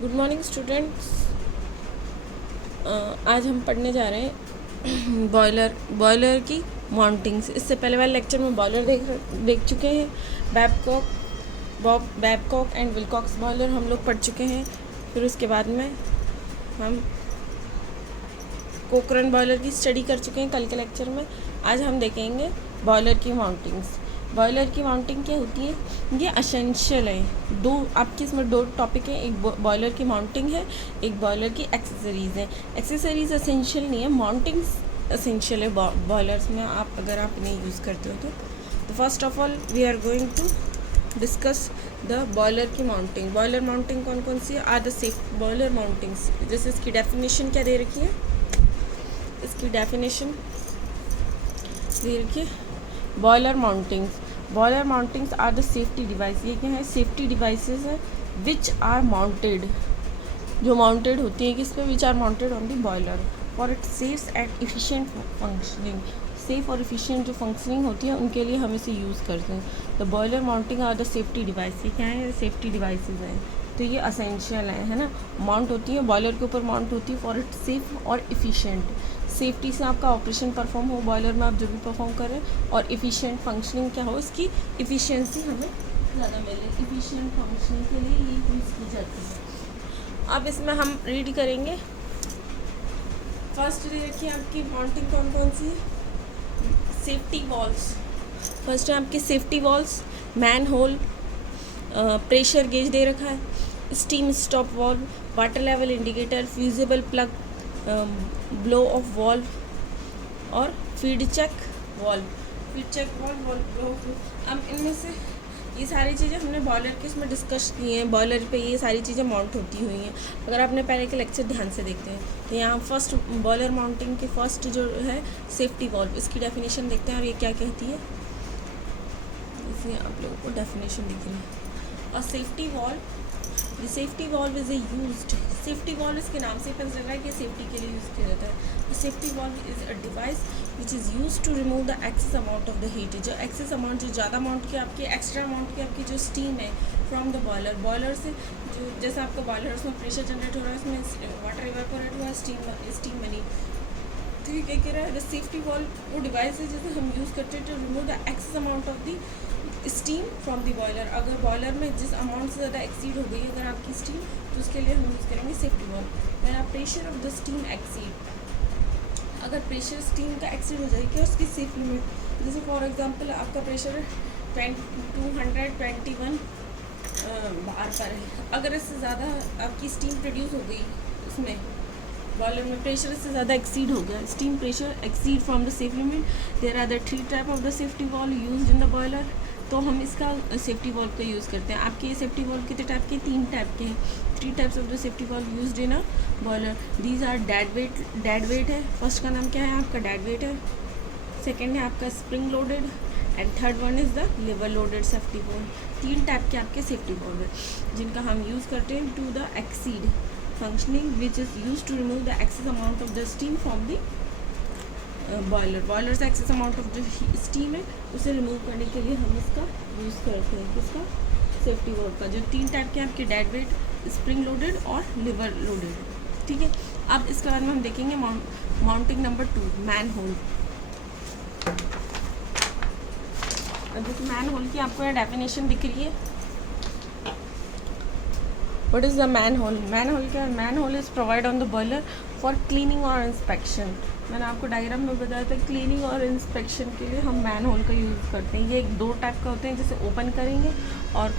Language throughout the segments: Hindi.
Good morning students. आज हम पढ़ने जा रहे हैं बॉयलर की माउंटिंग्स। इससे पहले वाले लेक्चर में बॉयलर देख चुके हैं। बैबकॉक एंड विलकॉक्स बॉयलर हम लोग पढ़ चुके हैं। फिर उसके बाद में हम कोकरन बॉयलर की स्टडी कर चुके हैं कल के लेक्चर में। आज हम देखेंगे बॉयलर की माउंटिंग्स। बॉयलर की माउंटिंग क्या होती है, ये असेंशियल है। आपके इसमें दो टॉपिक है, एक बॉयलर की माउंटिंग है, एक बॉयलर की एक्सेसरीज़ है। एक्सेसरीज असेंशियल नहीं है, माउंटिंग्स असेंशियल है बॉयलर्स में। अगर आप इन्हें यूज़ करते हो तो first of all we are going to discuss the boiler की माउंटिंग। बॉयलर माउंटिंग कौन कौन सी है? Are the safe boiler mountings. जैसे इसकी डेफिनेशन क्या दे रखी है, इसकी डेफिनेशन दे रखी है, boiler mountings are the safety device. ये क्या है? सेफ्टी डिवाइसेस है विच आर माउंटेड, जो माउंटेड होती है किस पे? Which are mounted on the boiler for it safes at efficient functioning. Safe और इफिशिएंट जो फंक्शनिंग होती है उनके लिए हम इसे यूज़ करते हैं। The boiler mounting are the safety device. ये क्या है? सेफ्टी डिवाइसेज हैं, तो ये असेंशियल है ना। माउंट होती है बॉयलर के ऊपर, माउंट होती है फॉर इट सेफ और इफ़िशिएंट। सेफ्टी से आपका ऑपरेशन परफॉर्म हो बॉयलर में, आप जो भी परफॉर्म करें, और इफ़िशिएंट फंक्शनिंग क्या हो, इसकी इफ़िशियंसी हमें ज़्यादा मिले। इफ़िशिएंट फंक्शनिंग के लिए ये यूज़ की जाती है। अब इसमें हम रीड करेंगे। फर्स्ट दे रखी है आपकी माउंटिंग कौन कौन सी है? Safety walls. फर्स्ट है आपकी safety valves, man hole, pressure gauge दे रखा है, steam stop valve, water level indicator, fusible plug, blow off valve और फीड चेक वॉल्व। ब्लो। अब इनमें से ये सारी चीज़ें हमने बॉयलर के इसमें डिस्कस की हैं। बॉयलर पे ये सारी चीज़ें माउंट होती हुई हैं। अगर आपने पहले के लेक्चर ध्यान से देखते हैं तो यहाँ फर्स्ट बॉयलर माउंटिंग के फर्स्ट जो है सेफ्टी वॉल्व, इसकी डेफिनेशन देखते हैं और ये क्या कहती है। इसलिए आप लोगों को डेफिनेशन दिख रही है। और safety valve, the safety valve is a used, safety valve इसके नाम से पता चल रहा है कि सेफ्टी के लिए यूज़ किया जाता है। Safety valve is a device which is use to remove the excess amount of the heat. जो एक्सेस अमाउंट, जो ज़्यादा अमाउंट की आपकी, एक्स्ट्रा अमाउंट की आपकी जो स्टीम है फ्रॉम द बॉयलर से, जो जैसे आपका बॉयलर उसमें प्रेशर जनरेट हो रहा है, उसमें वाटर इवेपोरेट हुआ, स्टीम बनी, तो ये क्या कह रहा है? द सेफ्टी वॉल्व वो डिवाइस है जिसे हम यूज़ करते हैं to remove the excess amount of the steam from the boiler. अगर बॉयलर में जिस अमाउंट से ज़्यादा एक्सीड हो गई अगर आपकी स्टीम, तो उसके लिए हम यूज़ करेंगे safety valve. When pressure of the steam exceed, अगर प्रेशर स्टीम का एक्सीड हो जाए, क्या उसकी सेफ लिमिट, जैसे फॉर एग्जांपल आपका प्रेशर 221 बार पर है, अगर इससे ज़्यादा आपकी स्टीम प्रोड्यूस हो गई उसमें बॉयलर में, प्रेशर इससे ज़्यादा एक्सीड हो गया, steam pressure exceed from the safe limit, there are the 3 type of the safety valve used in the boiler. तो हम इसका सेफ्टी वॉल्व का यूज़ करते हैं। आपके ये सेफ्टी वॉल्व कितने टाइप के? 3 टाइप के हैं। 3 types of the safety valve used in a boiler. These are dead weight है। फर्स्ट का नाम क्या है आपका? डेड वेट है। सेकेंड है आपका spring loaded and third one is the lever loaded safety valve. 3 type के आपके सेफ्टी वॉल्व है जिनका हम यूज़ करते हैं to the exceed functioning which is use to remove the excess amount of the steam from the boiler से एक्सेस अमाउंट ऑफ जो स्टीम है उसे रिमूव करने के लिए हम इसका यूज़ करते हैं। किसका? सेफ्टी वॉल्व का। जो 3 टाइप के आपके डेड वेट, स्प्रिंग लोडेड और लिवर लोडेड। ठीक है। अब इसके बाद में हम देखेंगे माउंटिंग नंबर 2, मैन होल। जैसे मैन होल की आपको यहाँ डेफिनेशन दिख रही है। What is the manhole? Manhole क्या है? Manhole is provide on the boiler for cleaning और इंस्पेक्शन। मैंने आपको डायग्राम में बताया था, क्लीनिंग और इंस्पेक्शन के लिए हम मैन होल का यूज़ करते हैं। ये 2 टाइप का होते हैं, जैसे ओपन करेंगे, और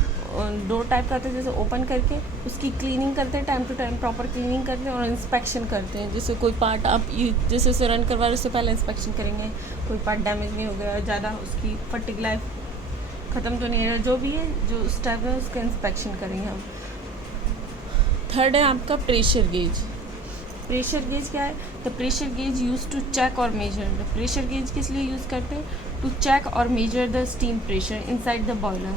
2 टाइप का होता है, जैसे ओपन करके उसकी क्लीनिंग करते हैं, time to time proper cleaning करते हैं, और इंस्पेक्शन करते हैं। जैसे कोई पार्ट आप जैसे उसे रन करवा रहे उससे पहले इंस्पेक्शन करेंगे, कोई पार्ट डैमेज नहीं हो गया, ज़्यादा उसकी फटिग लाइफ ख़त्म तो नहीं है, जो भी है जो उस टाइप में उसका इंस्पेक्शन करेंगे हम। थर्ड है आपका प्रेशर गेज। प्रेशर गेज क्या है? The pressure gauge use to check और मेजर। द प्रेशर गेज किस लिए यूज़ करते हैं? टू चेक और measure the steam pressure inside the boiler.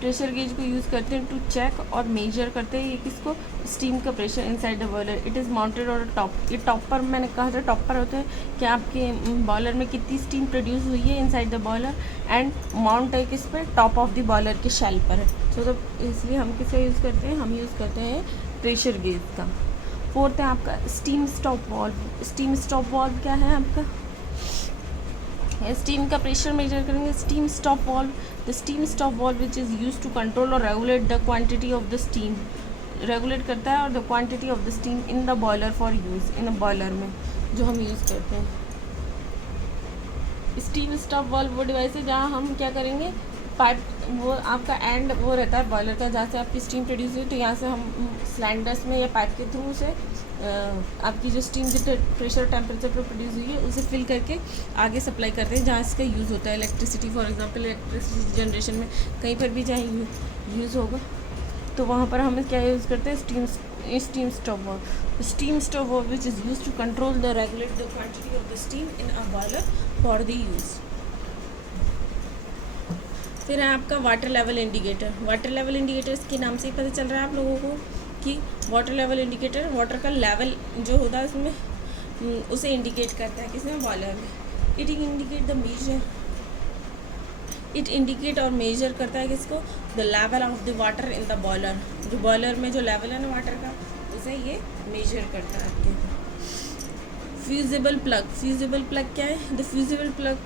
Pressure gauge को यूज़ करते हैं टू चेक और मेजर करते हैं ये किसको, स्टीम का pressure inside the boiler. It is mounted on top, ये टॉप पर, मैंने कहा था टॉप पर होता है कि आपके बॉयलर में कितनी स्टीम प्रोड्यूस हुई है inside the boiler, and mount है किस पर, टॉप ऑफ द बॉयलर के शेल पर। तो इसलिए हम किसका यूज़ करते हैं, हम यूज़ करते हैं प्रेशर गेज का। फोर्थ है आपका steam stop valve. Steam stop valve क्या है आपका, स्टीम का प्रेशर मेजर करेंगे। Steam stop valve, the steam stop valve which is use to control और regulate the quantity of the steam, regulate करता है और the quantity of the steam in the boiler for use, in a boiler में जो हम यूज़ करते हैं। स्टीम स्टॉप वाल्व वो डिवाइस है जहाँ हम क्या करेंगे, पाइप, वो आपका एंड वो रहता है बॉयलर का जहाँ से आपकी स्टीम प्रोड्यूस हुई, तो यहाँ से हम सिलेंडर्स में या पाइप के थ्रू से आपकी जो स्टीम जो प्रेशर टेम्परेचर पर प्रोड्यूस हुई है उसे फिल करके आगे सप्लाई करते हैं जहाँ इसका यूज़ होता है। Electricity for example electricity generation में कहीं पर भी जहाँ यूज़ होगा तो वहाँ पर हम क्या यूज़ करते हैं, steam stop valve. Steam stop valve which is use to control the regulate the quantity of the steam in a boiler for the use. फिर है आपका water level indicator. Water level indicators के नाम से ही पता चल रहा है आप लोगों को कि वाटर लेवल इंडिकेटर वाटर का लेवल जो होता है उसमें उसे इंडिकेट करता है किसमें, बॉयलर में। It indicate the measure, it indicate और मेजर करता है किसको, the level of the water in the boiler. जो बॉयलर में जो लेवल है ना वाटर का उसे ये मेजर करता है आपके। फ्यूजिबल प्लग, फ्यूजिबल प्लग क्या है, द फ्यूजिबल प्लग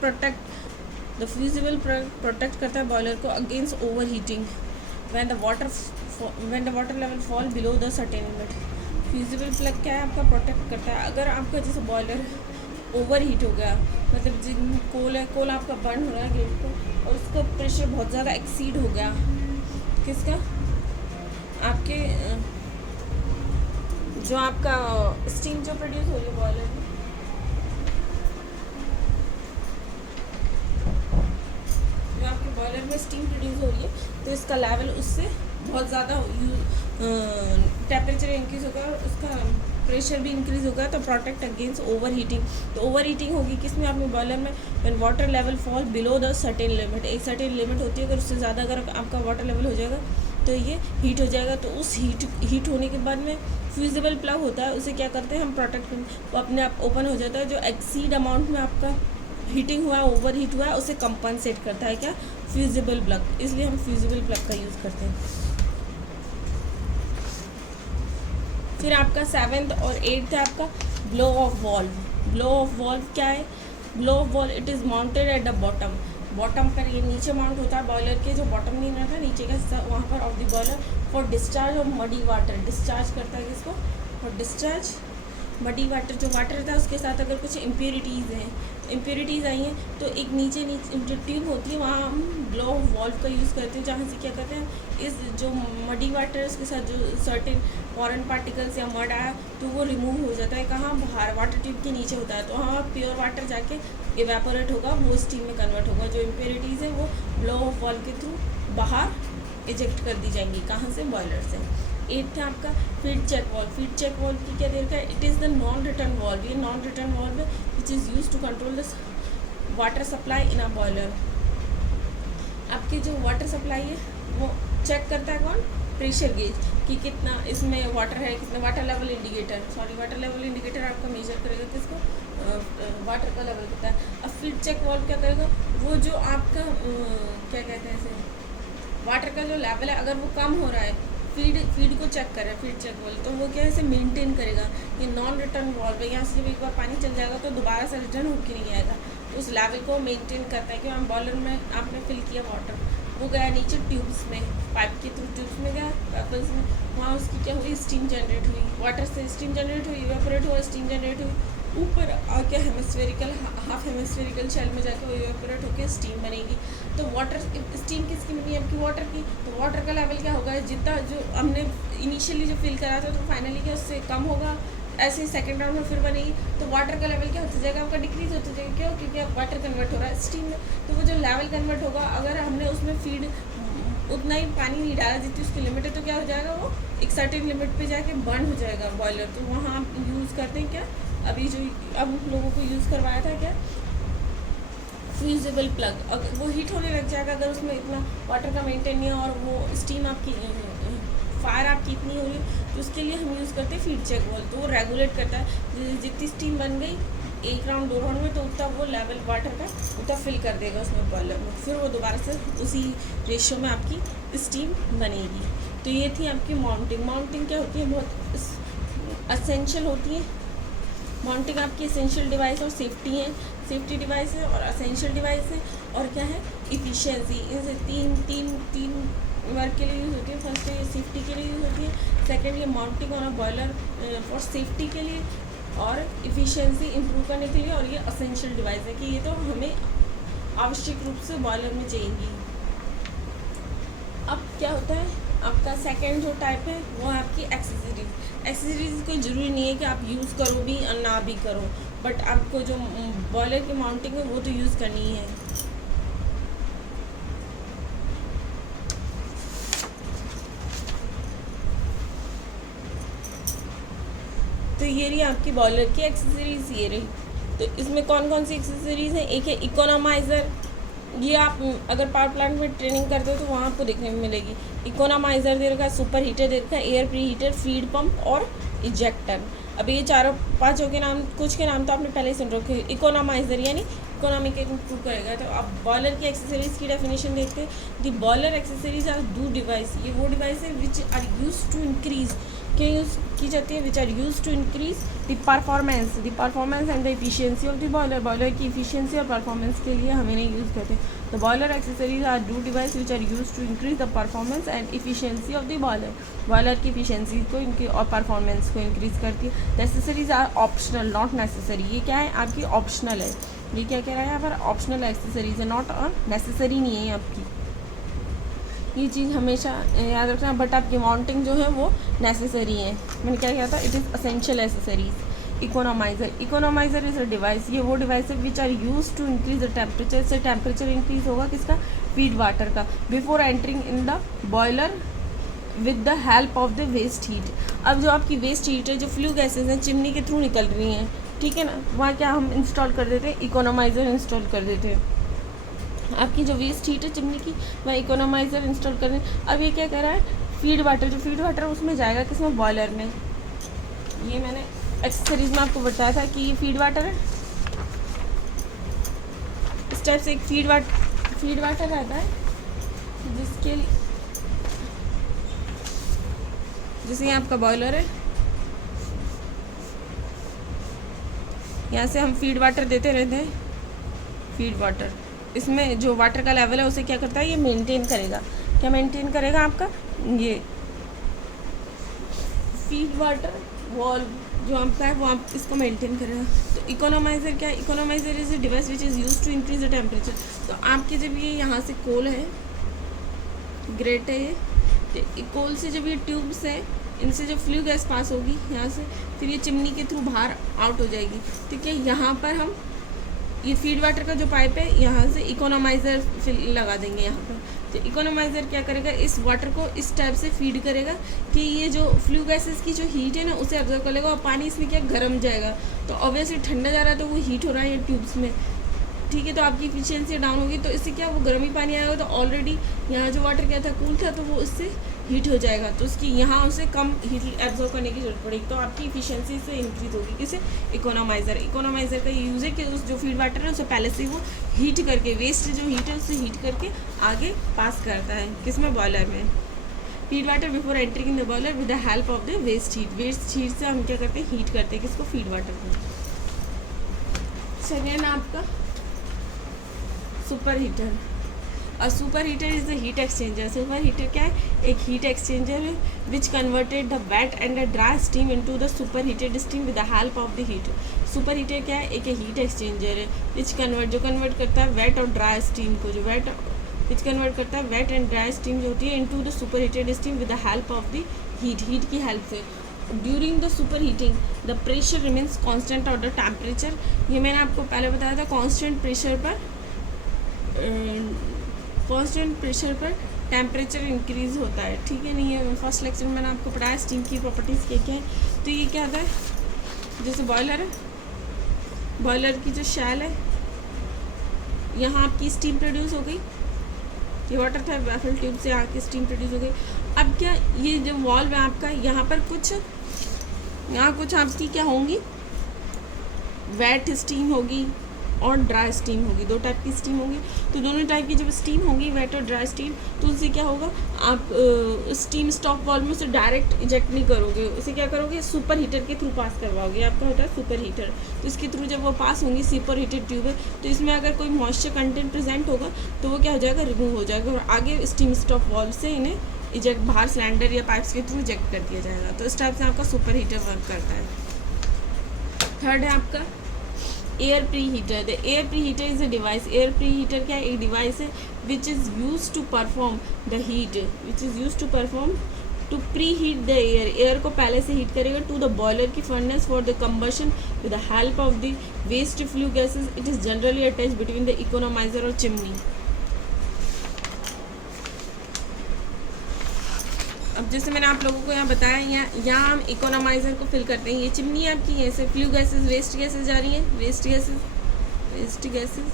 प्रोटेक्ट करता है बॉयलर को against over heating when the water level fall below the certain limit। Fusible plug क्या है आपका, प्रोटेक्ट करता है। अगर आपका जैसे बॉयलर ओवर हीट हो गया, मतलब जिन कोल है, कोल आपका बर्न हो रहा है गेट को और उसका प्रेशर बहुत ज़्यादा एक्सीड हो गया किसका, आपके जो आपका स्टीम जो प्रोड्यूस हो रही है बॉयलर में, जो आपके बॉयलर में स्टीम प्रोड्यूस हो रही है तो इसका लेवल उससे बहुत ज़्यादा टेम्परेचर इंक्रीज़ होगा और उसका प्रेशर भी इंक्रीज़ होगा, तो प्रोटेक्ट अगेंस्ट ओवर हीटिंग। तो ओवर हीटिंग होगी किसमें, आपके बॉयलर में, when water level fall below the certain limit. एक सर्टेन लिमिट होती है, अगर उससे ज़्यादा अगर आपका वाटर लेवल हो जाएगा तो ये हीट हो जाएगा। तो उस हीट होने के बाद में फ्यूजिबल प्लग होता है, उसे क्या करते हैं हम, प्रोटेक्ट, वो अपने आप ओपन हो जाता है। जो एक्सीड अमाउंट में आपका हीटिंग हुआ है, ओवर हीट हुआ है, उसे कंपनसेट करता है क्या, फ्यूजिबल प्लग। इसलिए हम फ्यूजिबल प्लग का यूज़ करते हैं। फिर आपका 7th और 8th है आपका blow of valve. Blow of valve क्या है, blow of valve it is mounted at the bottom, bottom पर ये नीचे माउंट होता है बॉयलर के, जो बॉटम नहीं रहता नीचे का हिस्सा वहाँ पर of the boiler, for discharge of muddy water. Discharge करता है किसको, और डिस्चार्ज मडी वाटर, जो वाटर रहता है उसके साथ अगर कुछ इम्प्योरिटीज़ हैं, इम्प्योरिटीज़ आई हैं तो एक नीचे जो ट्यूब होती है वहाँ हम ब्लो ऑफ वाल्व का यूज़ करते हैं, जहाँ से क्या करते हैं, इस जो मडी वाटर है उसके साथ जो सर्टेन फॉरेन पार्टिकल्स या मड आया तो वो रिमूव हो जाता है, कहाँ, बाहर वाटर ट्यूब के नीचे होता है, तो वहाँ प्योर वाटर जाके इवेपोरेट होगा, वो स्टीम में कन्वर्ट होगा। जो इम्प्योरिटीज़ है वो ब्लो ऑफ वाल्व के थ्रू बाहर इजेक्ट कर दी जाएंगी, कहाँ से, बॉयलर से। 8th है आपका feed check valve. Feed check valve की क्या देर का है, it is the non return valve. ये नॉन रिटर्न वाल्व है which is use to control the water supply in a boiler. आपकी जो वाटर सप्लाई है वो चेक करता है कौन, प्रेशर गेज, कि कितना इसमें वाटर है, कितना water level indicator, water level indicator आपका मेजर करेगा किसको, वाटर का लेवल कितना है। अब फीड चेक वाल्व क्या करेगा, वो जो आपका क्या कहते हैं इसे, वाटर का जो लेवल है अगर वो कम हो रहा है, फीड को चेक करें, फीड चेक वाल्व, तो वो क्या है इसे मेंटेन करेगा। ये नॉन रिटर्न वाल्व है, यहाँ से जब एक बार पानी चल जाएगा तो दोबारा से रिटर्न होकर नहीं आएगा, तो उस लेवल को मेंटेन करता है कि हम बॉयलर में आपने फिल किया वाटर, वो गया नीचे ट्यूब्स में, पाइप के थ्रू ट्यूब्स में गया, पेपल्स में, वहाँ उसकी क्या हुई, स्टीम जनरेट हुई, वाटर से स्टीम जनरेट हुई, इवेपोरेट हुआ, स्टीम जनरेट हुई, ऊपर आके हेमिस्फेरिकल, हाफ हेमिस्फेरिकल शेल में जाके वो इवेपोरेट होकर स्टीम बनेगी। तो वाटर स्टीम किसकी बनी है, आपकी वाटर की। तो वाटर का लेवल क्या होगा, जितना जो हमने इनिशियली जो फिल करा था तो फाइनली क्या उससे कम होगा, ऐसे ही सेकेंड राउंड में फिर बनेगी, तो वाटर का लेवल क्या होता जाएगा, आपका डिक्रीज होता जाएगा। क्यों, क्योंकि अब वाटर कन्वर्ट हो रहा है स्टीम में, तो वो जो लेवल कन्वर्ट होगा, अगर हमने उसमें फीड उतना ही पानी नहीं डाला जितनी उसकी लिमिट है, तो क्या हो जाएगा, वो एक सर्टेन लिमिट पे जाके बर्न हो जाएगा बॉयलर। तो वहाँ आप यूज़ करते हैं क्या, अभी जो अब लोगों को यूज़ करवाया था क्या, फ्यूजेबल प्लग, अगर वो हीट होने लग जाएगा, अगर उसमें इतना वाटर का मेंटेन नहीं है और वो स्टीम आपकी फायर आपकी इतनी हो रही है, तो उसके लिए हम यूज़ करते हैं फीड चेक वाल्व। तो वो रेगुलेट करता है, जितनी स्टीम बन गई एक राउंड 2 राउंड में, तो उतना वो लेवल वाटर का उतना फिल कर देगा उसमें बॉयलर में, फिर वो दोबारा से उसी रेशियो में आपकी स्टीम बनेगी। तो ये थी आपकी माउंटिंग। माउंटिंग क्या होती है, बहुत असेंशियल होती है। माउंटिंग आपकी एसेंशियल डिवाइस और सेफ्टी है, सेफ्टी डिवाइस है और असेंशियल डिवाइस है, और क्या है, इफ़िशियंसी। इनसे तीन वर्क के लिए यूज़ होती है। फर्स्ट है सेफ्टी के लिए यूज़ होती है, सेकेंड ये mounting on a boiler for safety के लिए, और इफ़िशियंसी इम्प्रूव करने के लिए, और ये असेंशियल डिवाइस है कि ये तो हमें आवश्यक रूप से बॉयलर में चाहिए। अब क्या होता है, आपका सेकंड जो टाइप है वो है आपकी एक्सेसरीज। एक्सेसरीज कोई ज़रूरी नहीं है कि आप यूज़ करो भी और ना भी करो, बट आपको जो बॉयलर की माउंटिंग है वो तो यूज़ करनी ही है। तो ये रही आपकी बॉयलर की एक्सेसरीज, ये रही। तो इसमें कौन कौन सी एक्सेसरीज हैं, एक है इकोनोमाइज़र। ये आप अगर पावर प्लांट में ट्रेनिंग करते हो तो वहाँ आपको देखने में मिलेगी। इकोनोमाइज़र दे रखा है, सुपर हीटर दे रखा है, air pre heater, feed pump और इजेक्टर। अब ये चारों पाँचों के नाम, कुछ के नाम तो आपने पहले ही सुन रखे। इकोनोमाइज़र यानी इकोनॉमी के इम्प्रूव करेगा। तो आप बॉयलर की एक्सेसरीज की डेफिनेशन देखते हैं। The boiler accessories are the device, ये वो डिवाइस है which are use to increase, क्या यूज़ की जाती है, which are use to increase the performance and the efficiency of the boiler. Boiler की इफिशियंसी और परफॉर्मेंस के लिए हम इन्हें यूज़ करते हैं। The boiler accessories are the device which are use to increase the performance and efficiency of the boiler. Boiler की इफिशियंसी को इनकी और परफॉर्मेंस को इंक्रीज करती है। The accessories are optional not necessary, ये क्या है आपकी ऑप्शनल है। ये क्या कह रहा है यहाँ पर, ऑप्शनल एक्सेसरीज है, नॉट नेसेसरी नहीं है आपकी। ये चीज़ हमेशा याद रखना। बट आपकी माउंटिंग जो है वो नेसेसरी है। मैंने क्या किया था, it is essential accessories. Economiser is a device, ये वो डिवाइस है which are use to increase the temperature. से टेम्परेचर इंक्रीज होगा किसका, फीड वाटर का, before entering in the boiler with the help of the waste heat. अब जो आपकी वेस्ट हीट है, जो फ्लू गैसेज हैं चिमनी के थ्रू निकल रही हैं, ठीक है ना, वहाँ क्या हम इंस्टॉल कर देते हैं, इकोनोमाइज़र इंस्टॉल कर देते हैं। आपकी जो वेस्ट हीट है चिमनी की, वह इकोनोमाइज़र इंस्टॉल कर दें। अब ये क्या कर रहा है, फीड वाटर, जो फीड वाटर उसमें जाएगा किसमें, बॉयलर में। ये मैंने एक्सेसरीज में आपको बताया था कि ये फीड वाटर है। इस टाइप से एक फीड वाटर रहता है, जिसके जैसे ये आपका बॉयलर है, यहाँ से हम फीड वाटर देते रहते हैं। फीड वाटर, इसमें जो वाटर का लेवल है उसे क्या करता है, ये मेंटेन करेगा। क्या मेंटेन करेगा आपका, ये फीड वाटर वॉल्व जो आपका है वो आप इसको मेंटेन करेगा। तो इकोनोमाइज़र क्या है, economiser is a device which is use to increase the temperature. तो आपके जब ये यहाँ से कोल है, ग्रेट है ये, तो कोल से जब ये ट्यूब्स है, इनसे जब फ्लू गैस पास होगी यहाँ से, फिर ये चिमनी के थ्रू बाहर आउट हो जाएगी। ठीक है, यहाँ पर हम ये फीड वाटर का जो पाइप है, यहाँ से इकोनोमाइज़र लगा देंगे यहाँ पर। तो इकोनोमाइज़र क्या करेगा, इस वाटर को इस टाइप से फीड करेगा कि ये जो फ्लू गैसेस की जो हीट है ना उसे ऑब्जर्व कर लेगा, और पानी इसमें क्या गर्म जाएगा। तो ऑब्वियसली ठंडा जा रहा है तो वो हीट हो रहा है ये ट्यूब्स में, ठीक है, तो आपकी इफिशियंसी डाउन होगी। तो इससे क्या, वो गर्म ही पानी आएगा, तो ऑलरेडी यहाँ जो वाटर क्या था, कूल था, तो वो उससे हीट हो जाएगा, तो उसकी यहाँ उसे कम हीट एब्जॉर्व करने की जरूरत पड़ेगी, तो आपकी इफिशियंसी से इंक्रीज होगी। किसे, इकोनोमाइज़र का यूज़ है कि उस जो फीड वाटर है उसे पहले से वो हीट करके, वेस्ट जो हीट है उससे हीट करके आगे पास करता है, किसमें, बॉयलर में। Feed water before entering in the boiler with the help of the waste heat से हम क्या करते हैं, हीट करते हैं किसको, फीड वाटर को। सेकेंड आपका सुपर हीटर। और super heater is the heat exchanger. Super heater क्या है, एक हीट एक्सचेंजर है which converted the wet and the dry steam into the super heated steam with the help of the heat. Super heater क्या है, एक हीट एक्सचेंजर है विच कन्वर्ट करता है वेट और ड्राई स्टीम को, जो विच कन्वर्ट करता है वेट एंड ड्राई स्टीम जो होती है into the super heated steam with the help of the heat की हेल्प से। During the super heating the pressure remains constant और द टेम्परेचर, ये मैंने आपको पहले बताया था, कांस्टेंट प्रेशर पर टेम्परेचर इंक्रीज होता है, ठीक है। नहीं है, फर्स्ट लेक्चर में मैंने आपको पढ़ाया स्टीम की प्रॉपर्टीज़ क्या है। तो ये क्या होता है, जैसे बॉयलर है, बॉयलर की जो शैल है, यहाँ आपकी स्टीम प्रोड्यूस हो गई, ये वाटर था बैफल ट्यूब से आके स्टीम प्रोड्यूस हो गई। अब क्या ये जो वॉल्व है आपका, यहाँ पर कुछ आपकी क्या होंगी, वेट स्टीम होगी और ड्राई स्टीम होगी, दो टाइप की स्टीम होगी। तो दोनों टाइप की जब स्टीम होगी, वेट और ड्राई स्टीम, तो उससे क्या होगा, आप स्टीम स्टॉप वॉल्व में उसे डायरेक्ट इजेक्ट नहीं करोगे, उसे क्या करोगे, सुपर हीटर के थ्रू पास करवाओगे। आपका होता है सुपर हीटर, तो इसके थ्रू जब वो पास होंगी, सुपर हीटेड ट्यूब है, तो इसमें अगर कोई मॉइस्चर कंटेंट प्रेजेंट होगा तो वो क्या हो जाएगा, रिमूव हो जाएगा, और आगे स्टीम स्टॉप वॉल्व से इन्हें इजेक्ट बाहर सिलेंडर या पाइप्स के थ्रू इजेक्ट कर दिया जाएगा। तो इस टाइप से आपका सुपर हीटर वर्क करता है। थर्ड है आपका air preheater. The air preheater is a device, air preheater क्या है, एक डिवाइस है which is use to perform the heat, which is use to perform to preheat the air, air को पहले से हीट करेगा टू द बॉयलर की furnace for the combustion with the help of the waste flue gases. It is generally attach between the economiser और चिमनी। अब जैसे मैंने आप लोगों को यहाँ बताया, यहाँ हम इकोनोमाइज़र को फिल करते हैं, ये चिमनी आपकी है, ऐसे फ्लू गैसेस, वेस्ट गैसेस जा रही हैं, वेस्ट गैसेस।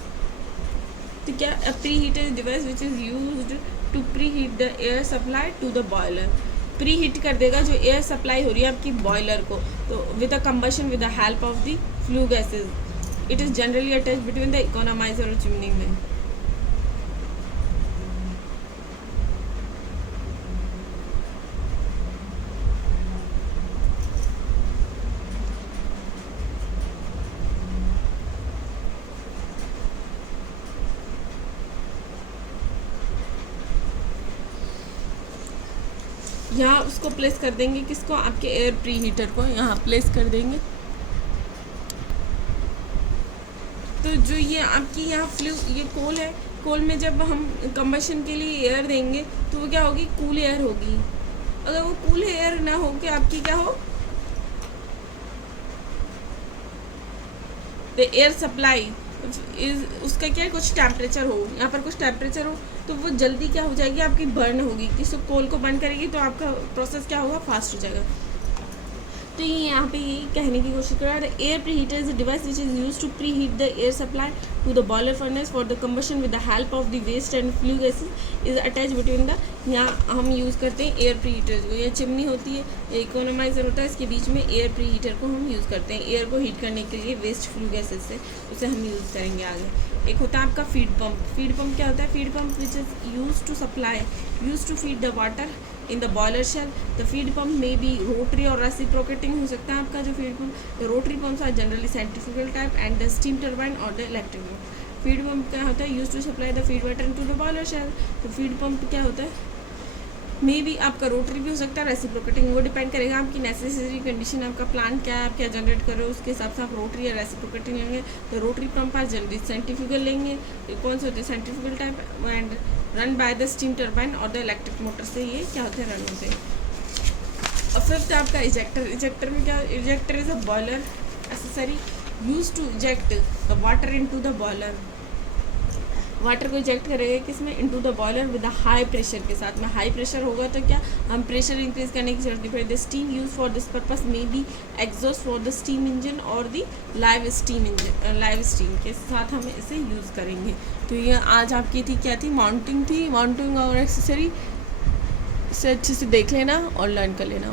तो क्या, a preheater device which is used to preheat the air supply to the boiler, preheat कर देगा जो एयर सप्लाई हो रही है आपकी बॉयलर को, तो with a combustion with the help of the flu gases. It is generally attach between the economiser और चिमनी में। यहाँ उसको प्लेस कर देंगे, किसको, आपके एयर प्री हीटर को यहाँ प्लेस कर देंगे। तो जो ये आपकी यहाँ ये कोल है, कोल में जब हम कंबशन के लिए एयर देंगे तो वो क्या होगी, कूल एयर होगी। अगर वो कूल एयर ना हो के आपकी क्या हो, द एयर सप्लाई इज, उसका क्या है, कुछ टेम्परेचर हो, यहाँ पर कुछ टेम्परेचर हो, तो वो जल्दी क्या हो जाएगी, आपकी बर्न होगी, किसी कोल को बर्न करेगी तो आपका प्रोसेस क्या होगा, फास्ट हो जाएगा। तो ये यहाँ पे यही कहने की कोशिश कर रहा है, air preheater is a device which is use to preheat the air supply to the boiler furnace for the combustion with the help of the waste and flue gases is attach between the, यहाँ हम यूज़ करते हैं एयर प्री हीटर को, यह चिमनी होती है, ये इकोनोमाइजर होता है, इसके बीच में एयर प्री हीटर को हम यूज़ करते हैं एयर को हीट करने के लिए वेस्ट फ्लू गैसेज से, उसे हम यूज़ करेंगे आगे। एक होता है आपका फीड पंप। फीड पंप क्या होता है, feed pump which is use to supply, use to feed the water in the boiler shell. The feed pump में भी रोटरी और रेसिप्रोकेटिंग हो सकता है आपका जो feed pump. The rotary pumps are generally centrifugal type and the steam turbine और the electric pump. Feed pump क्या होता है, use to supply the feed water into the boiler shell. तो फीड पंप क्या होता है, मे भी आपका रोटरी भी हो सकता है, रेसिप्रोकेटिंग, वो डिपेंड करेगा आपकी नेसेसरी कंडीशन, आपका प्लांट क्या है, आप क्या जनरेट कर रहे हो, उसके हिसाब से आप रोटरी या रेसिप्रोकेटिंग लेंगे। तो रोटरी पंप आप जनरली सेंट्रीफ्यूगल लेंगे, कौन से होते हैं, centrifugal type, and run by the steam turbine और द इलेक्ट्रिक मोटर से ये क्या होते हैं, रन होते हैं। और फिफ्थ आपका इजेक्टर। इजेक्टर में क्या, ejector is a boiler accessory use to eject the water into the boiler. Water को इजेक्ट करेंगे किसमें, into the boiler with the high pressure के साथ में। हाई प्रेशर होगा तो क्या, हम प्रेशर इंक्रीज करने की जरूरत नहीं पड़ेगी। The steam use for this purpose may be exhaust for the steam engine और the live steam engine, live steam के साथ हम इसे यूज़ करेंगे। तो ये आज आपकी थी क्या थी, माउंटिंग थी, माउंटिंग और एक्सेसरी से अच्छे से देख लेना और लर्न कर लेना।